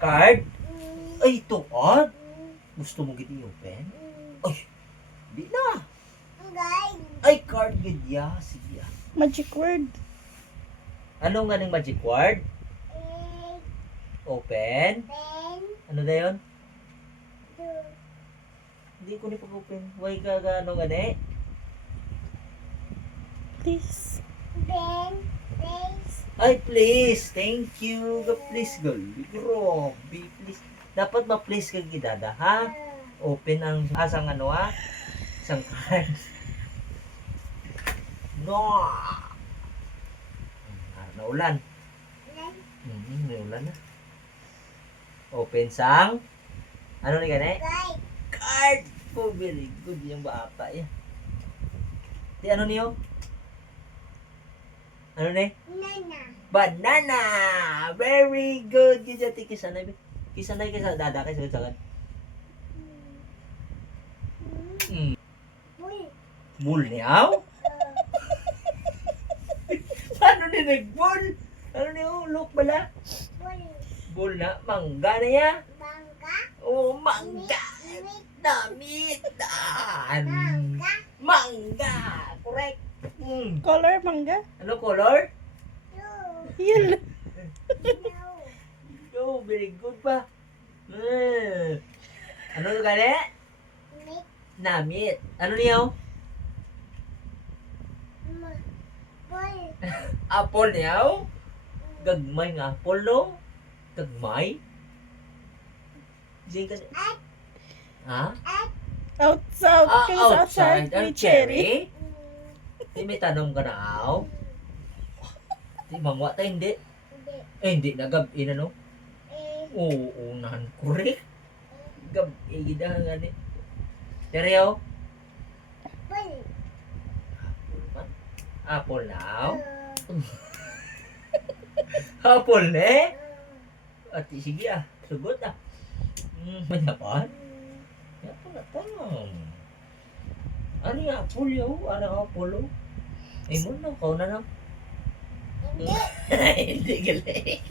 Card? Ay, ito card? Gusto mo gini open? Ay, di na. Ay, card gid ya. Sige. Magic word. Ano nga ng magic word? Open? Ano na yun? Hindi ko ni pag-open. Why ka ano gani? Please. Ay, please. Thank you. Please, gali. Grabe, please. Dapat ma-please ka gidada, ha? Open ang asang ano, ha? Isang card. No! Na ulan. May ulan na. Open sang. Ano ni gani? Card. Oh, very good yung bata yan. Di ano niyo? Ano ni? Banana. Very good. Gidya ti kisanay. Kisanay kisa dada kay sagad. Bull niyaw? Ano ni nag-bull? Ano ni look bala? Bull na mangga na ya. Oh, mangga. Damit. Mangga. Correct. Color mangga. Ano color? Yun. Oh, very good pa. Ano gani? Namit. Ano niyo? Apple niyaw? Gagmay nga apple no? Gagmay? Diyan ka. Ha? Outside. Ang May cherry. Di may tanong ka na aw? Di mangwa tayo hindi? Hindi na gabi na no? Oo, unahan correct. Gabi gida nga ni. Seryo? Apple now? Apple ne? At sige sugot Manyapan? Yapan na tanong. Ano yung apple yaw? Ano apple o? Ay mo na, kau na na. Hindi galing.